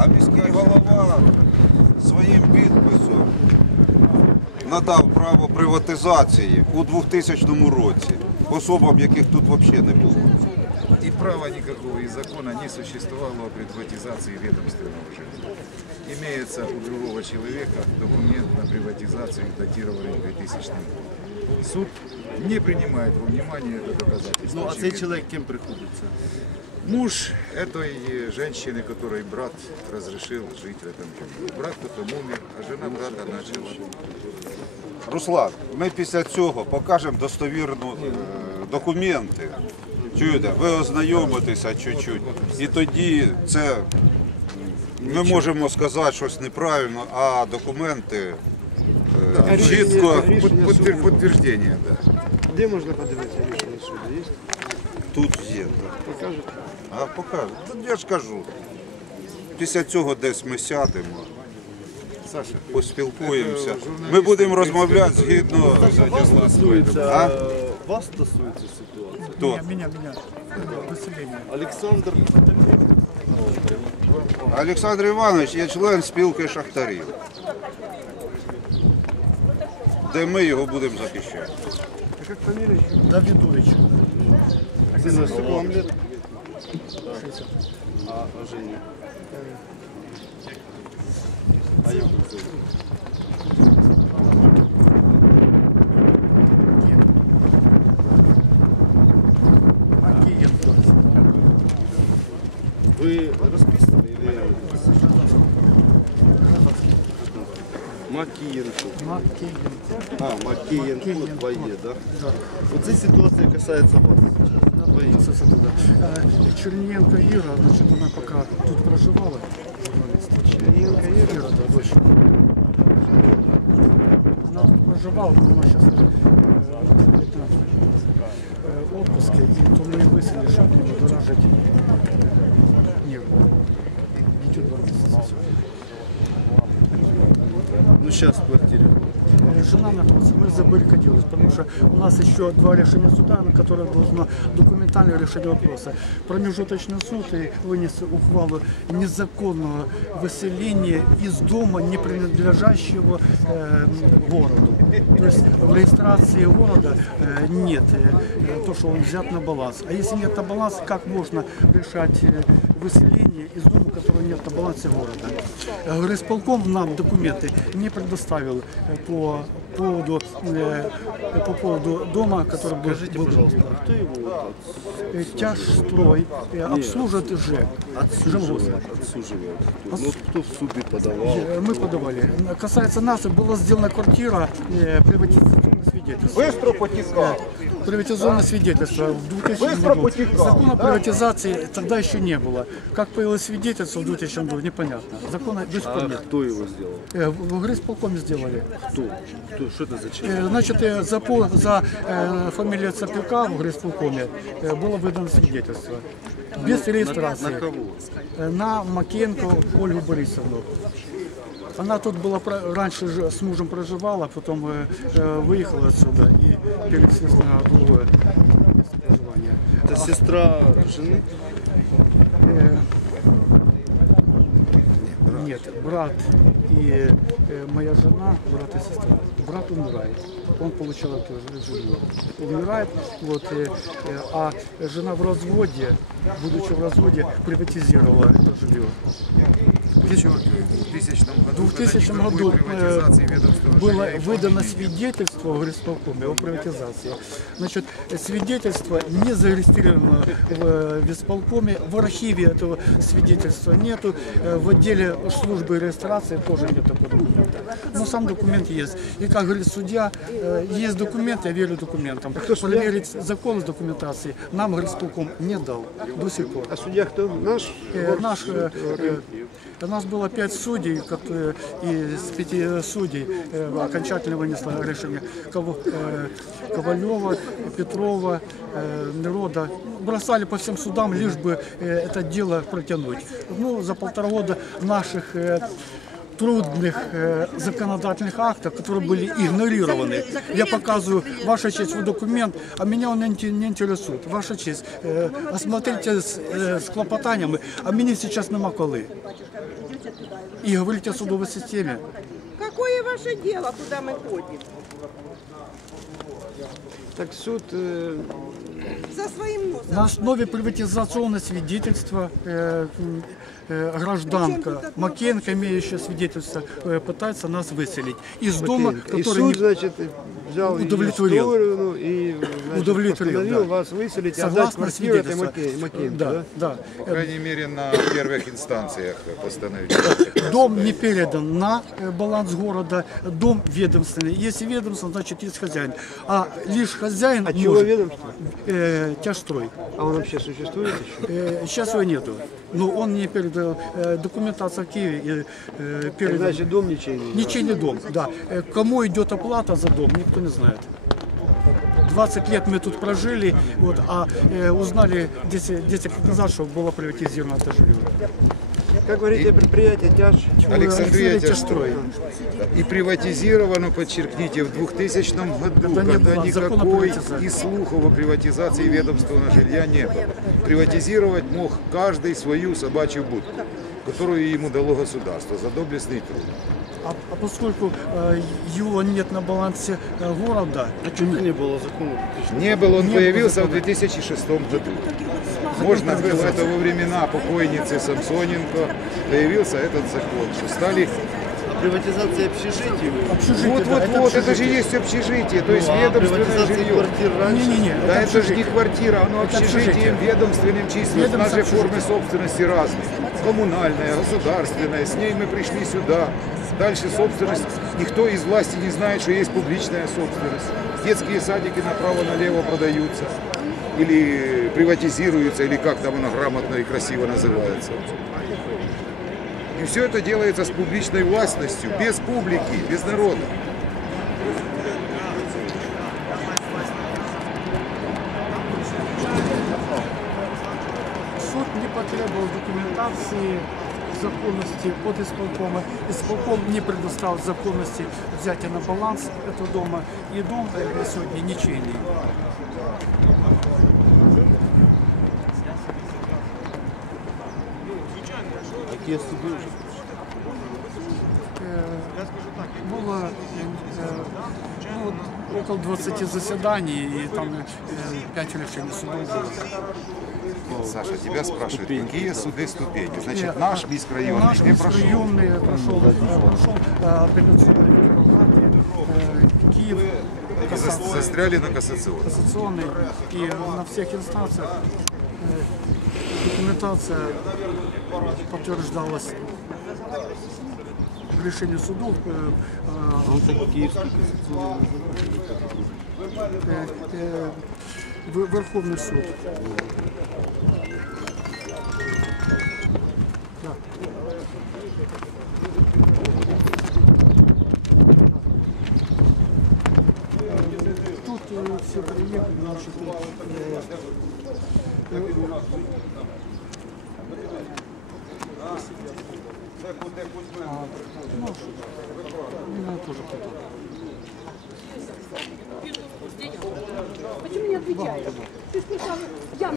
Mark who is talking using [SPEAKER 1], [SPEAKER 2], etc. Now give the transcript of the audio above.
[SPEAKER 1] А міський голова своїм підписом надав право приватизації у 2000 році особам, яких тут взагалі не було.
[SPEAKER 2] И права никакого и закона не существовало о приватизации ведомственного жилья. Имеется у другого человека документ на приватизацию, датированный 2000 годом. Суд не принимает во внимание это доказательство.
[SPEAKER 3] Ну, а цей человек кем приходится?
[SPEAKER 2] Муж этой женщины, которой брат разрешил жить в этом доме. Брат потом умер, а жена брата начала.
[SPEAKER 1] Руслан, ми після цього покажемо достовірні документи. Чуєте, ви ознайомитеся чуть-чуть. І тоді це ми можемо сказати щось неправильно, а документи чітко
[SPEAKER 2] Подтверждение, да.
[SPEAKER 4] Де можна подивитися рішення суду? Є?
[SPEAKER 1] тут є.
[SPEAKER 4] Покажете?
[SPEAKER 1] А покажу. Тут я ж кажу. Після цього десь ми сядемо,
[SPEAKER 2] Саша,
[SPEAKER 1] поспілкуємося. Ми будемо розмовляти згідно. А?
[SPEAKER 3] Вас стосується ситуація.
[SPEAKER 1] Хто?
[SPEAKER 5] Меня, население.
[SPEAKER 3] Олександр.
[SPEAKER 1] Олександр Іванович є член спілки шахтарів, де ми його будемо захищати.
[SPEAKER 4] А як фамілія?
[SPEAKER 5] Давидович.
[SPEAKER 4] Сколько вам лет?
[SPEAKER 3] А Женя?
[SPEAKER 5] Макеенко.
[SPEAKER 3] Вы расписаны или... Макієнко.
[SPEAKER 5] Макеенко.
[SPEAKER 3] А, Макієнко, твоє, да?
[SPEAKER 5] Да.
[SPEAKER 3] Вот эта ситуация касается вас. Твоих.
[SPEAKER 5] Черниенко Ира, значит, она пока тут проживала, журналист. Черниенко Ира, да, дочь. Она тут проживала, но она сейчас в отпуске, и то мы выселили, чтобы не будоражить нервы. Идет 2 месяца.
[SPEAKER 3] Ну, сейчас в квартире.
[SPEAKER 5] Жена находится, мы забаррикадировались, потому что у нас еще 2 решения суда, на которых должно документально решить вопросы. Промежуточный суд и вынес ухвалу незаконного выселения из дома, не принадлежащего городу. То есть в регистрации города нет то, что он взят на баланс. А если нет на баланс, как можно решать выселение из дома, которого нет на балансе города? Горисполком нам документы не предоставил по поводу дома, который был.
[SPEAKER 3] Скажите, пожалуйста, а кто его
[SPEAKER 5] Тяжстрой обслуживает ЖЭК.
[SPEAKER 3] отсуживает? Ну, кто в суды подавал?
[SPEAKER 5] Мы подавали. Касается нас, была сделана квартира, приватизационное свидетельство.
[SPEAKER 1] Быстро потікав.
[SPEAKER 5] Приватизационное свидетельство в 2000 году. Закона о приватизации тогда еще не было. Как появилось свидетельство в 2000 году, непонятно. Закона до сих пор
[SPEAKER 3] А
[SPEAKER 5] нет.
[SPEAKER 3] кто его сделал?
[SPEAKER 5] В горисполкоме сделали.
[SPEAKER 3] Кто? Что это за человек?
[SPEAKER 5] Значит, за фамилией Цапюка в горисполкоме было выдано свидетельство. Без регистрации.
[SPEAKER 3] На кого?
[SPEAKER 5] На Макеенко Ольгу Борисовну. Она тут была раньше с мужем проживала, потом выехала отсюда и переселилась на другое место проживания.
[SPEAKER 3] Это сестра жены?
[SPEAKER 5] Нет, брат и моя жена, брат и сестра. Брат умирает, он получил это жилье. Умирает, вот, а жена в разводе, будучи в разводе, приватизировала это жилье.
[SPEAKER 2] Подчеркиваю, в 2000 году,
[SPEAKER 5] В 2000 году было выдано свидетельство в горисполкоме о приватизации. Значит, свидетельство не зарегистрировано в исполкоме, в архиве этого свидетельства нету, в отделе службы регистрации тоже нет такого документа. Но сам документ есть. И как говорит судья, есть документ, я верю документам. Проверить закон с документацией нам горисполком не дал до сих пор.
[SPEAKER 4] А суддя хто? Наш?
[SPEAKER 5] У нас было 5 судей, которые из 5 судей окончательно вынесло решение Ковалева, Петрова, Нерода. Бросали по всем судам, лишь бы это дело протянуть. Ну, за 1,5 года наших трудных законодательных актов, которые были игнорированы. Я показываю, Ваша честь, вот документ, а меня он не интересует. Ваша честь, осмотрите с клопотаниями, а мне сейчас нема коли. И говорите о судовой системе.
[SPEAKER 6] Какое ваше дело, куда мы ходим?
[SPEAKER 4] Так суд
[SPEAKER 6] За своим носом.
[SPEAKER 5] На основе приватизационного свидетельства гражданка Макеенко, имеющая свидетельство, пытается нас выселить из дома,
[SPEAKER 4] и
[SPEAKER 5] который
[SPEAKER 4] суд,
[SPEAKER 5] не
[SPEAKER 4] значит, взял ее
[SPEAKER 5] удовлетворил.
[SPEAKER 4] сторону и, значит,
[SPEAKER 5] Удовлетворил,
[SPEAKER 4] постановил
[SPEAKER 5] да.
[SPEAKER 4] вас выселить, отдать
[SPEAKER 5] Согласно
[SPEAKER 4] квартиру этой
[SPEAKER 5] свидетельству.
[SPEAKER 4] Макеенко,
[SPEAKER 5] Да,
[SPEAKER 4] да?
[SPEAKER 5] да.
[SPEAKER 2] По крайней мере, на первых инстанциях постановили.
[SPEAKER 5] Дом не передан на баланс города, дом ведомственный. Если ведомство, значит есть хозяин. А лишь хозяин
[SPEAKER 4] А чего
[SPEAKER 5] может,
[SPEAKER 4] ведомство?
[SPEAKER 5] Тяжстрой.
[SPEAKER 4] А он вообще существует еще?
[SPEAKER 5] Сейчас его нету. Но он не передал документацию в Киеве. Передан.
[SPEAKER 4] Значит, дом ничей не
[SPEAKER 5] Ничей не дом, да. Кому идет оплата за дом, никто не знает. 20 лет мы тут прожили, вот, а узнали 10 лет назад, что было приватизировано это жилье.
[SPEAKER 4] Как говорите, предприятие тяж?
[SPEAKER 2] Александрия
[SPEAKER 5] Тяжстрой.
[SPEAKER 2] И приватизировано, подчеркните, в 2000 году,
[SPEAKER 5] Когда не
[SPEAKER 2] когда
[SPEAKER 5] было закона
[SPEAKER 2] никакой
[SPEAKER 5] приватизации.
[SPEAKER 2] и слухов о приватизации ведомственного жилья не было. Приватизировать мог каждый свою собачью будку, которую ему дало государство за доблестный труд.
[SPEAKER 5] А поскольку его нет на балансе города,
[SPEAKER 3] Почему не было закона?
[SPEAKER 2] Не был, он
[SPEAKER 5] Не было
[SPEAKER 2] появился в
[SPEAKER 5] закона.
[SPEAKER 2] 2006 году. Можно было, это во времена покойницы Самсоненко появился этот закон, что стали...
[SPEAKER 3] Приватизация общежитий.
[SPEAKER 5] общежитие, да,
[SPEAKER 2] Вот, это же
[SPEAKER 5] общежитие.
[SPEAKER 2] есть общежитие, то есть
[SPEAKER 3] А
[SPEAKER 2] ведомственное
[SPEAKER 3] приватизация
[SPEAKER 2] жилье.
[SPEAKER 3] квартир раньше.
[SPEAKER 5] Не-не-не,
[SPEAKER 2] Да это же не
[SPEAKER 5] общежитие.
[SPEAKER 2] квартира, оно
[SPEAKER 5] Это
[SPEAKER 2] общежитием
[SPEAKER 5] общежитие.
[SPEAKER 2] ведомственным числится. У нас же
[SPEAKER 5] Ведомство
[SPEAKER 2] формы собственности разные. Коммунальная, государственная, с ней мы пришли сюда. Дальше собственность. Никто из власти не знает, что есть публичная собственность. Детские садики направо-налево продаются. Или приватизируются, или как там оно грамотно и красиво называется. И все это делается с публичной властностью, без публики, без народа.
[SPEAKER 5] Суд не потребовал документации законности от исполкома. Исполком не предоставил законности взятия на баланс этого дома. И дом сегодня ничейный.
[SPEAKER 3] Какие суды уже?
[SPEAKER 5] Было около 20 заседаний, и там 5 решений судов было.
[SPEAKER 2] Саша, тебя спрашивают, какие суды ступени? Значит,
[SPEAKER 5] Нет,
[SPEAKER 2] наш міськрайонний
[SPEAKER 5] наш
[SPEAKER 2] не прошел.
[SPEAKER 5] міськрайонний прошел апелляционный в Кировграде, Киев,
[SPEAKER 2] И застряли на кассационном.
[SPEAKER 5] кассационный, и на всех инстанциях документация подтверждалась в решении судов.
[SPEAKER 3] Он так киевский кассационный.
[SPEAKER 5] Верховный суд. Да. Тут все приехали, значит, меня тоже потом.
[SPEAKER 7] Почему не отвечаешь? Ты сказал, я